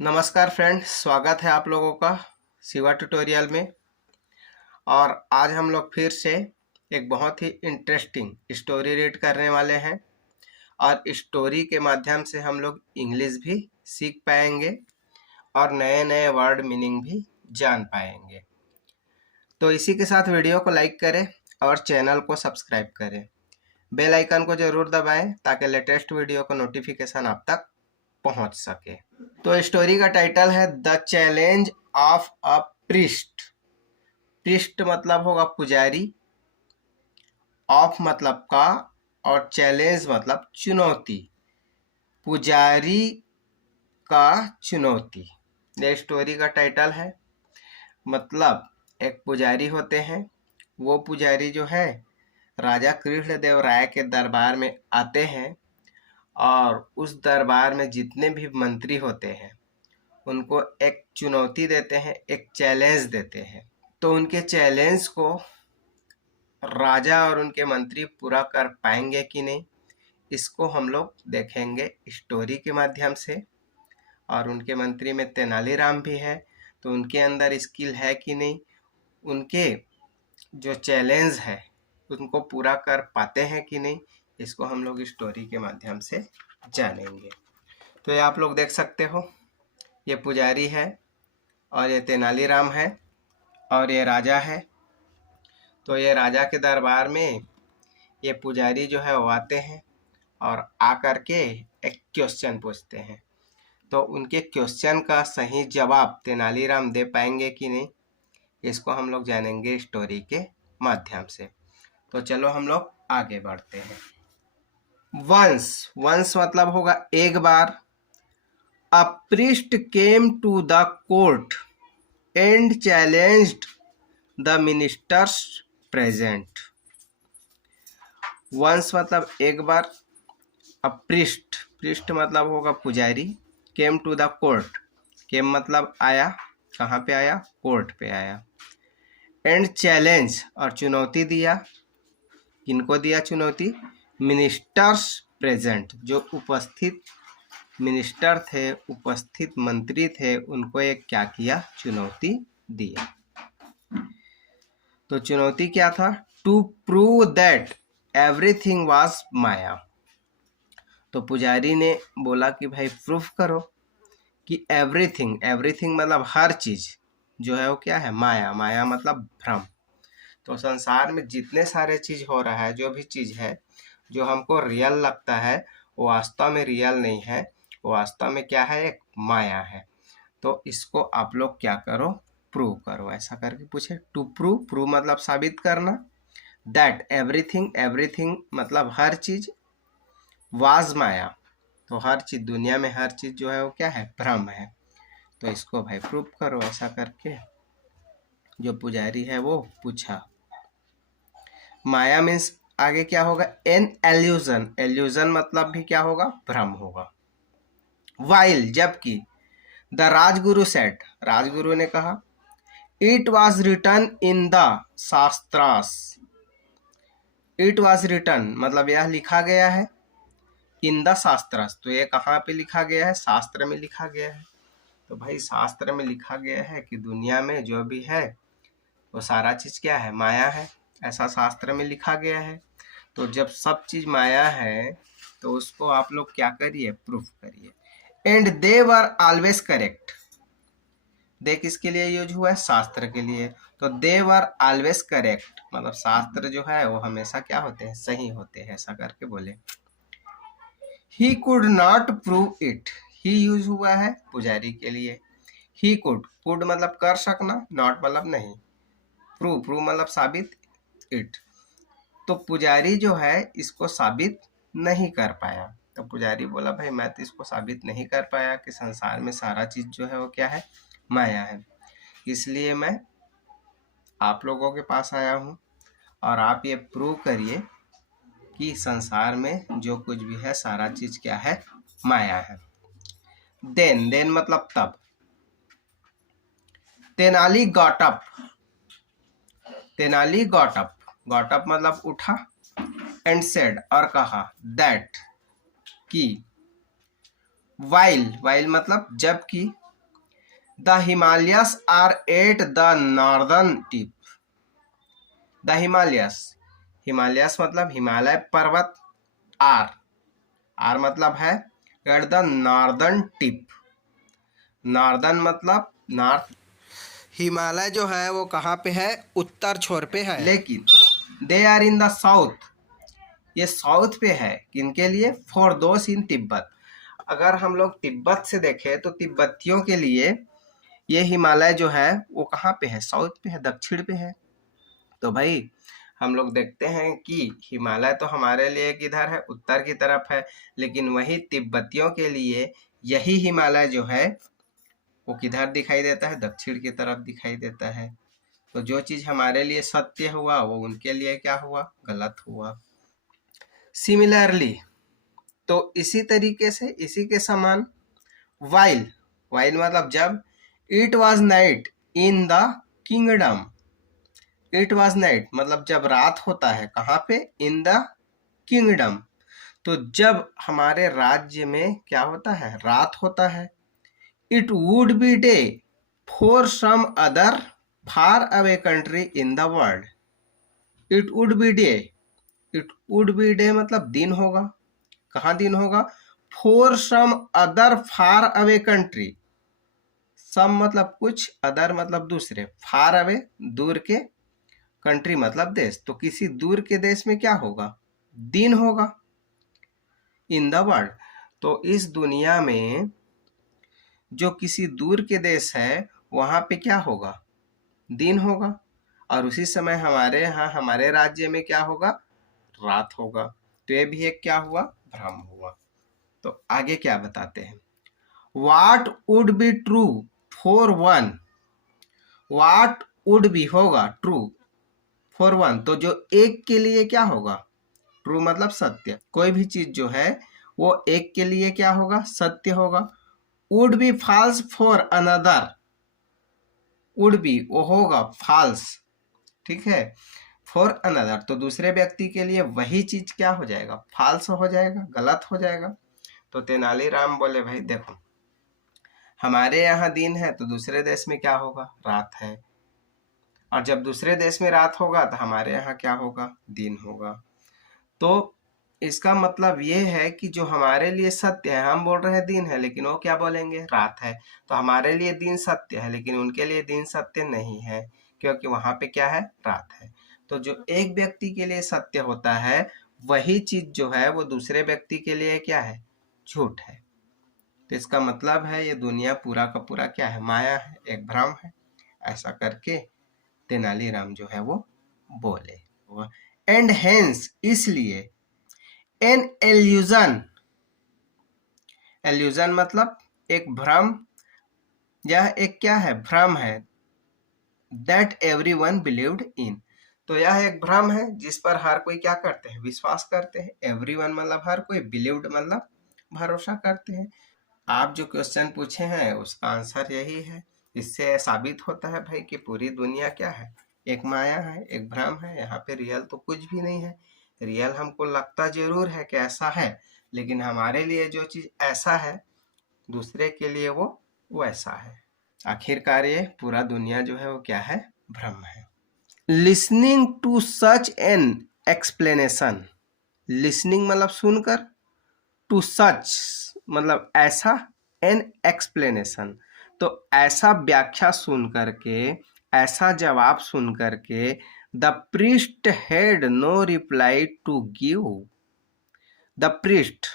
नमस्कार फ्रेंड्स, स्वागत है आप लोगों का शिवा ट्यूटोरियल में। और आज हम लोग फिर से एक बहुत ही इंटरेस्टिंग स्टोरी रीड करने वाले हैं और स्टोरी के माध्यम से हम लोग इंग्लिश भी सीख पाएंगे और नए नए वर्ड मीनिंग भी जान पाएंगे। तो इसी के साथ वीडियो को लाइक करें और चैनल को सब्सक्राइब करें। बेल आइकन को जरूर दबाएं ताकि लेटेस्ट वीडियो का नोटिफिकेशन आप तक पहुंच सके। तो स्टोरी का टाइटल है the challenge of a priest. Priest मतलब होगा पुजारी, ऑफ मतलब का और चैलेंज मतलब चुनौती। पुजारी का चुनौती ये स्टोरी का टाइटल है। मतलब एक पुजारी होते हैं, वो पुजारी जो है राजा कृष्णदेव राय के दरबार में आते हैं और उस दरबार में जितने भी मंत्री होते हैं उनको एक चुनौती देते हैं, एक चैलेंज देते हैं। तो उनके चैलेंज को राजा और उनके मंत्री पूरा कर पाएंगे कि नहीं, इसको हम लोग देखेंगे स्टोरी के माध्यम से। और उनके मंत्री में तेनालीराम भी है, तो उनके अंदर स्किल है कि नहीं, उनके जो चैलेंज है उनको पूरा कर पाते हैं कि नहीं, इसको हम लोग स्टोरी के माध्यम से जानेंगे। तो ये आप लोग देख सकते हो, ये पुजारी है और ये तेनालीराम है और ये राजा है। तो ये राजा के दरबार में ये पुजारी जो है वो आते हैं और आकर के एक क्वेश्चन पूछते हैं। तो उनके क्वेश्चन का सही जवाब तेनालीराम दे पाएंगे कि नहीं, इसको हम लोग जानेंगे स्टोरी के माध्यम से। तो चलो हम लोग आगे बढ़ते हैं। वंस, वंस मतलब होगा एक बार। A priest came to the court and challenged the ministers present. Once मतलब एक बार। अब प्रीस्ट, प्रीस्ट मतलब होगा पुजारी। Came to the court, came मतलब आया, कहाँ पे आया, कोर्ट पे आया। एंड चैलेंज और चुनौती दिया, किनको दिया चुनौती, मिनिस्टर्स प्रेजेंट, जो उपस्थित मिनिस्टर थे, उपस्थित मंत्री थे, उनको एक क्या किया, चुनौती दिया। तो चुनौती क्या था, to prove that everything was maya. तो पुजारी ने बोला कि भाई प्रूफ करो कि एवरीथिंग, एवरीथिंग मतलब हर चीज जो है वो क्या है, माया। माया मतलब भ्रम। तो संसार में जितने सारे चीज हो रहा है, जो भी चीज है जो हमको रियल लगता है वो वास्तव में रियल नहीं है, वो वास्तव में क्या है, एक माया है। तो इसको आप लोग क्या करो, प्रूव करो। ऐसा करके पूछे। टू प्रूव, प्रूव मतलब साबित करना। दैट एवरीथिंग, एवरीथिंग मतलब हर चीज। वाज माया, तो हर चीज, दुनिया में हर चीज जो है वो क्या है, भ्रम है। तो इसको भाई प्रूव करो। ऐसा करके जो पुजारी है वो पूछा। माया मीन्स आगे क्या होगा, एन एल्यूजन। एल्यूजन मतलब भी क्या होगा, भ्रम होगा। वाइल जबकि, द राजगुरु सेड, राजगुरु ने कहा, it was written in the shastras. It was written मतलब यह लिखा गया है, इन द शास्त्रास, तो ये कहाँ पे लिखा गया है, शास्त्र में लिखा गया है। तो भाई शास्त्र में लिखा गया है कि दुनिया में जो भी है वो सारा चीज क्या है, माया है। ऐसा शास्त्र में लिखा गया है। तो जब सब चीज माया है तो उसको आप लोग क्या करिए, प्रूफ करिए। And they were always correct. They किसके लिए यूज हुआ है, शास्त्र के लिए। तो दे वर ऑलवेज करेक्ट मतलब शास्त्र जो है वो हमेशा क्या होते हैं, सही होते हैं। ऐसा करके बोले। He could not prove it, he use हुआ है पुजारी के लिए। ही कुड, कुड मतलब कर सकना, नॉट मतलब नहीं, प्रूव, प्रूव मतलब साबित, इट। तो पुजारी जो है इसको साबित नहीं कर पाया। तो पुजारी बोला भाई मैं तो इसको साबित नहीं कर पाया कि संसार में सारा चीज जो है वो क्या है, माया है। इसलिए मैं आप लोगों के पास आया हूँ और आप ये प्रूव करिए कि संसार में जो कुछ भी है सारा चीज क्या है, माया है। देन, देन मतलब तब। Tenali got up, Tenali got up, got up मतलब उठा। एंड सेड और कहा, दैट कि, वाइल, वाइल मतलब जबकि, the Himalayas are at the northern tip. The Himalayas, Himalayas मतलब हिमालय पर्वत, आर, आर मतलब है at the northern tip. Northern मतलब नॉर्थ, हिमालय जो है वो कहाँ पे है, उत्तर छोर पे है। लेकिन they are in the south, ये साउथ पे है, किनके लिए, फॉर दोस इन तिब्बत। अगर हम लोग तिब्बत से देखें तो तिब्बतियों के लिए ये हिमालय जो है वो कहाँ पे है, साउथ पे है, दक्षिण पे है। तो भाई हम लोग देखते हैं कि हिमालय तो हमारे लिए किधर है, उत्तर की तरफ है, लेकिन वही तिब्बतियों के लिए यही हिमालय जो है वो किधर दिखाई देता है, दक्षिण की तरफ दिखाई देता है। तो जो चीज हमारे लिए सत्य हुआ वो उनके लिए क्या हुआ, गलत हुआ। सिमिलरली, तो इसी तरीके से, इसी के समान, वाइल, वाइल मतलब जब, it was night in the kingdom, it was night मतलब जब रात होता है, कहाँ पे, इन द किंगडम। तो जब हमारे राज्य में क्या होता है, रात होता है। It would be day for some other far away country in the world. It would be day, it would be day मतलब दिन होगा, कहाँ दिन होगा, for some other far away country. Some मतलब कुछ, अदर मतलब दूसरे, फार अवे दूर के, कंट्री मतलब देश। तो किसी दूर के देश में क्या होगा, दिन होगा, इन द वर्ल्ड। तो इस दुनिया में जो किसी दूर के देश है वहां पे क्या होगा, दिन होगा, और उसी समय हमारे यहाँ, हमारे राज्य में क्या होगा, रात होगा। तो ये भी एक क्या हुआ, भ्रम हुआ। तो आगे क्या बताते हैं, what would be true for one, what would be होगा ट्रू फॉर वन, तो जो एक के लिए क्या होगा, ट्रू मतलब सत्य, कोई भी चीज जो है वो एक के लिए क्या होगा, सत्य होगा। Would be false for another, would be वो होगा फॉल्स, ठीक है, फॉर अनदर, तो दूसरे व्यक्ति के लिए वही चीज क्या हो जाएगा, फॉल्स हो जाएगा, गलत हो जाएगा। तो तेनालीराम बोले भाई देखो, हमारे यहाँ दिन है तो दूसरे देश में क्या होगा, रात है, और जब दूसरे देश में रात होगा तो हमारे यहाँ क्या होगा, दिन होगा। तो इसका मतलब ये है कि जो हमारे लिए सत्य है, हम बोल रहे हैं दिन है, लेकिन वो क्या बोलेंगे, रात है। तो हमारे लिए दिन सत्य है, लेकिन उनके लिए दिन सत्य नहीं है, क्योंकि वहां पे क्या है, रात है। तो जो एक व्यक्ति के लिए सत्य होता है वही चीज जो है वो दूसरे व्यक्ति के लिए क्या है, झूठ है। तो इसका मतलब है ये दुनिया पूरा का पूरा क्या है, माया है, एक भ्रम है। ऐसा करके तेनालीराम जो है वो बोले। एंड हेंस, इसलिए, एन एल्यूजन, एल्यूजन मतलब एक भ्रम, यह एक क्या है, भ्रम है, दैट एवरीवन बिलीव्ड इन, तो यह एक भ्रम है जिस पर हर कोई क्या करते हैं, विश्वास करते हैं। एवरीवन मतलब हर कोई, बिलीव्ड मतलब भरोसा करते हैं। आप जो क्वेश्चन पूछे हैं उसका आंसर यही है। इससे साबित होता है भाई कि पूरी दुनिया क्या है, एक माया है, एक भ्रम है। यहाँ पे रियल तो कुछ भी नहीं है। रियल हमको लगता जरूर है कि ऐसा है, लेकिन हमारे लिए जो चीज ऐसा है दूसरे के लिए वो वैसा है। आखिरकार ये पूरा दुनिया जो है वो क्या है, भ्रम है। Listening to such an explanation, listening मतलब सुनकर, टू सच मतलब ऐसा, एन एक्सप्लेनेशन तो ऐसा व्याख्या सुन करके, ऐसा जवाब सुन करके, the priest had no reply to give, the priest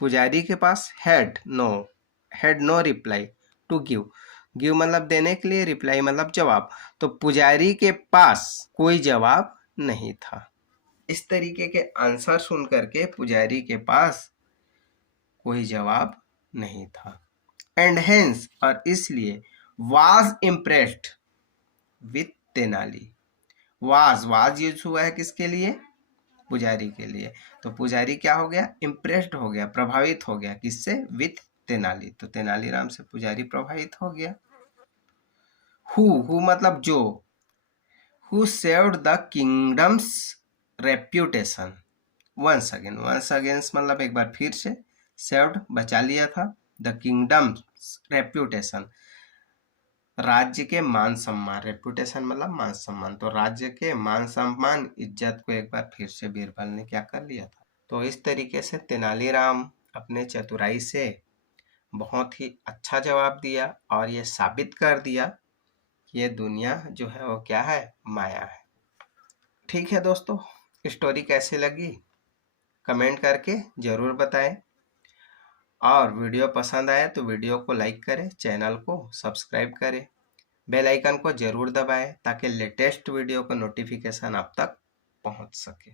पुजारी के पास, had no reply to give, give मतलब देने के लिए, रिप्लाई मतलब जवाब, तो पुजारी के पास कोई जवाब नहीं था। इस तरीके के आंसर सुन करके पुजारी के पास कोई जवाब नहीं था। एंड हेंस और इसलिए, was impressed with Tenali, was use हुआ है किसके लिए, पुजारी के लिए। तो पुजारी क्या हो गया, इम्प्रेस्ड हो गया, प्रभावित हो गया, किससे, विथ तेनाली, तो तेनालीराम से पुजारी प्रभावित हो गया। हु मतलब जो, who saved the kingdom's reputation, once again मतलब एक बार फिर से, सेव्ड बचा लिया था, द किंगडम्स रेप्यूटेशन, राज्य के मान सम्मान, रेपुटेशन मतलब मान सम्मान, तो राज्य के मान सम्मान इज्जत को एक बार फिर से बीरबल ने क्या कर लिया था। तो इस तरीके से तेनालीराम अपने चतुराई से बहुत ही अच्छा जवाब दिया और ये साबित कर दिया कि ये दुनिया जो है वो क्या है, माया है। ठीक है दोस्तों, स्टोरी कैसी लगी कमेंट करके जरूर बताएं, और वीडियो पसंद आए तो वीडियो को लाइक करें, चैनल को सब्सक्राइब करें, बेल आइकन को जरूर दबाएं ताकि लेटेस्ट वीडियो का नोटिफिकेशन आप तक पहुंच सके।